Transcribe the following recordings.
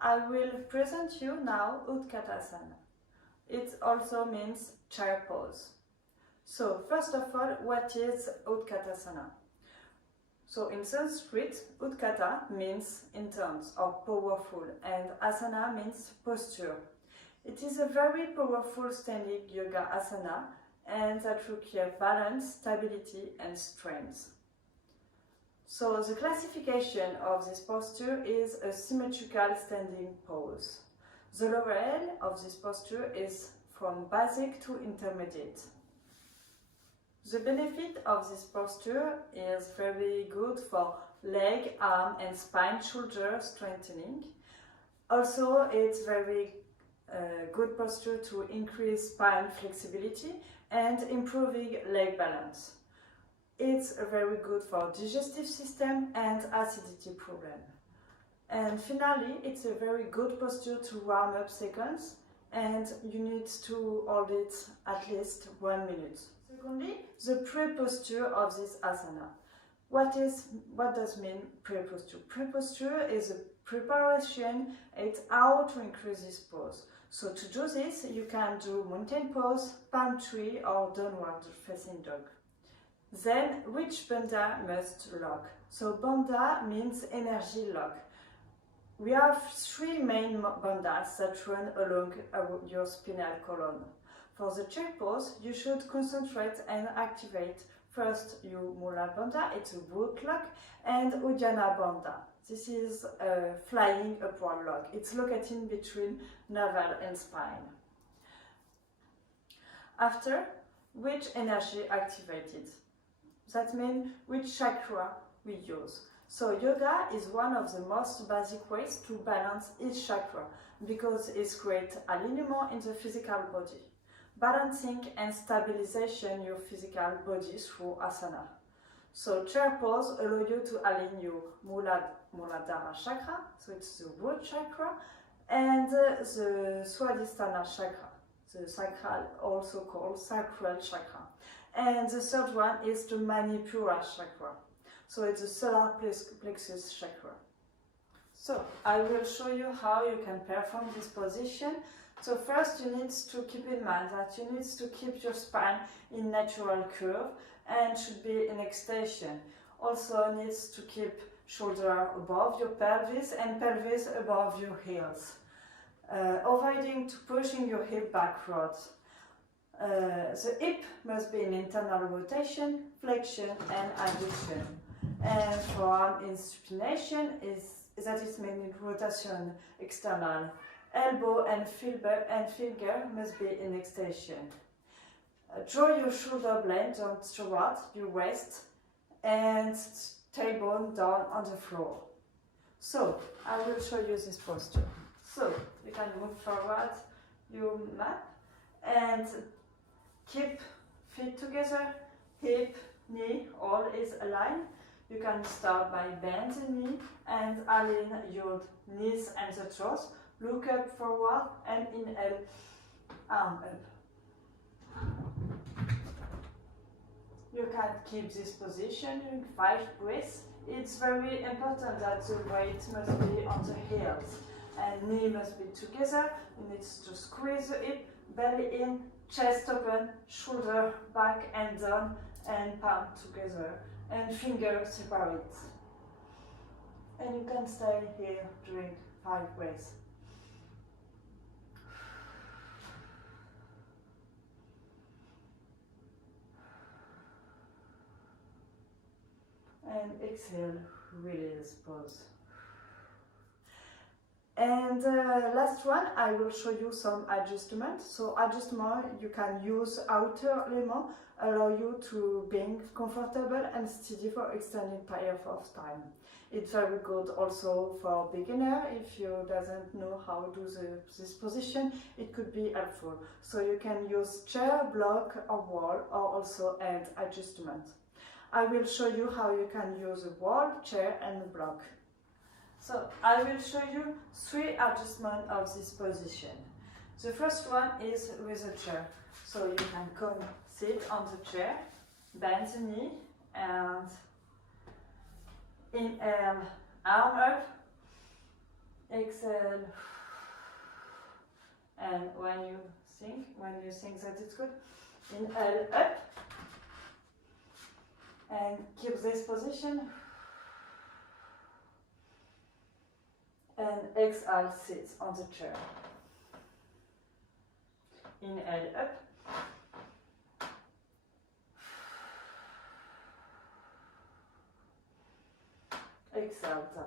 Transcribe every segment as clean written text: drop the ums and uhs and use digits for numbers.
I will present you now Utkatasana. It also means chair pose. So first of all, what is Utkatasana? So in Sanskrit, Utkata means intense or powerful, and asana means posture. It is a very powerful standing yoga asana, and that requires balance, stability and strength. So the classification of this posture is a symmetrical standing pose. The level of this posture is from basic to intermediate. The benefit of this posture is very good for leg, arm and spine, shoulder strengthening. Also, it's very good posture to increase spine flexibility and improving leg balance. It's very good for digestive system and acidity problem. And finally, it's a very good posture to warm up seconds, and you need to hold it at least 1 minute. Secondly, the pre-posture of this asana. What does mean pre-posture? Pre-posture is a preparation. It's how to increase this pose. So to do this, you can do mountain pose, palm tree or downward facing dog. Then, which bandha must lock? So bandha means energy lock. We have 3 main bandhas that run along your spinal column. For the chair pose, you should concentrate and activate first your Mula Bandha, it's a boot lock, and Uddiyana Bandha. This is a flying upward lock. It's located between navel and spine. After, which energy activated? That means which chakra we use. So yoga is one of the most basic ways to balance each chakra because it creates alignment in the physical body, balancing and stabilization your physical body through asana. So chair pose allow you to align your Muladhara chakra, so it's the root chakra, and the Swadhisthana chakra, the sacral, also called sacral chakra. And the third one is the Manipura chakra. So it's the solar plexus chakra. So I will show you how you can perform this position. So first you need to keep in mind that you need to keep your spine in natural curve and should be in extension. Also needs to keep shoulder above your pelvis and pelvis above your heels. Avoiding to pushing your hip backwards. The hip must be in internal rotation, flexion and adduction. And forearm in supination that is mainly rotation external. Elbow and finger must be in extension. Draw your shoulder blade down toward your waist and tailbone down on the floor. So I will show you this posture. So you can move forward your mat and keep feet together, hip, knee, all is aligned. You can start by bend the knee and align your knees and the toes. Look up forward and inhale, arm up. You can keep this position during 5 breaths. It's very important that the weight must be on the heels and knee must be together. You need to squeeze the hip, belly in, chest open, shoulder back and down, and palm together, and fingers separate. And you can stay here during 5 breaths. And exhale, release, pause. And last one, I will show you some adjustments. So adjustment, you can use outer element, allow you to being comfortable and steady for extended period of time. It's very good also for beginner. If you doesn't know how to do this position, it could be helpful. So you can use chair, block or wall, or also hand adjustment. I will show you how you can use a wall, chair and block. So I will show you 3 adjustments of this position. The first one is with a chair. So you can come sit on the chair, bend the knee and inhale, arm up, exhale. And when you think that it's good, inhale up and keep this position. And exhale, sit on the chair. Inhale up. Exhale down.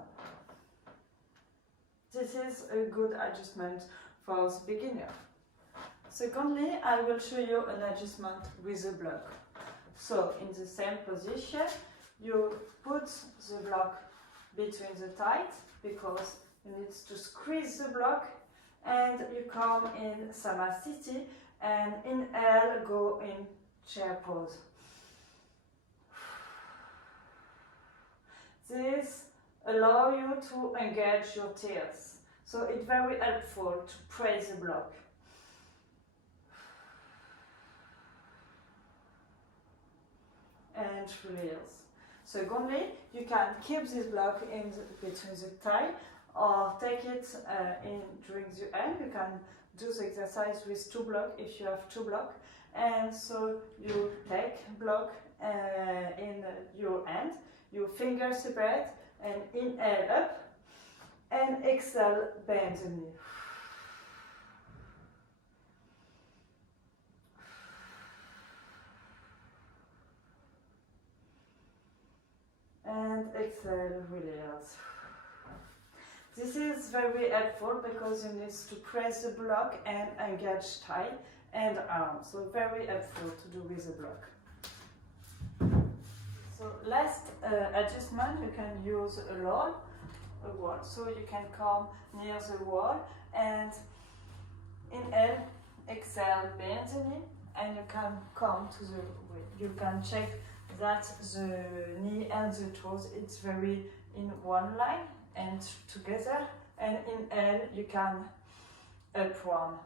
This is a good adjustment for the beginner. Secondly, I will show you an adjustment with a block. So in the same position, you put the block between the thighs because you need to squeeze the block, and you come in Samasthiti and inhale, go in chair pose. This allows you to engage your tears. So it's very helpful to press the block. And release. Secondly, you can keep this block between the thigh or take it in during the end. You can do the exercise with two blocks if you have two blocks. And so you take block in your hand, your fingers separate, and inhale up, and exhale, bend the knee. And exhale, release. This is very helpful because you need to press the block and engage thigh and arm. So very helpful to do with the block. So last adjustment, you can use a wall. So you can come near the wall and inhale, exhale, bend the knee, and you can come to the wheel. You can check that the knee and the toes, it's very in one line and together, and inhale, you can up one.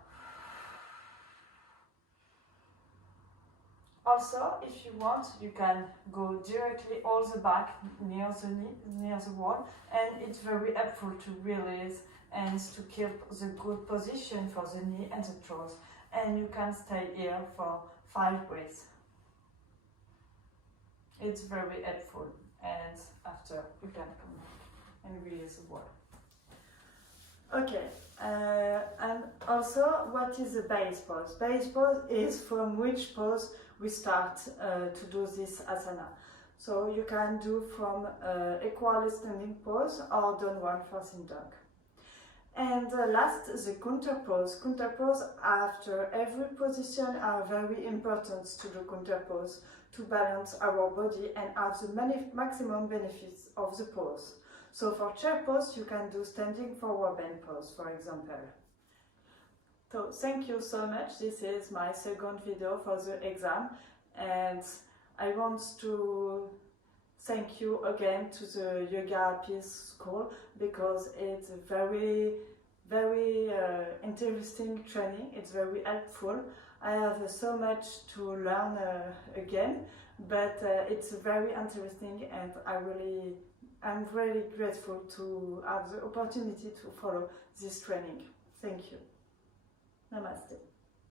Also, if you want, you can go directly all the back near the knee, near the wall, and it's very helpful to release and to keep the good position for the knee and the toes. And you can stay here for 5 breaths. It's very helpful, and after you can come back and release the wall. Okay, and also, what is the base pose? Base pose is from which pose we start to do this asana. So you can do from equal standing pose or downward facing dog. And last, the counter pose. Counter pose, after every position, are very important to do counter pose to balance our body and have the maximum benefits of the pose. So for chair pose, you can do standing forward bend pose, for example. So thank you so much. This is my second video for the exam, and I want to thank you again to the Yoga Peace School because it's a very interesting training. It's very helpful. I have so much to learn again, but it's very interesting, and I'm really grateful to have the opportunity to follow this training. Thank you. Namaste.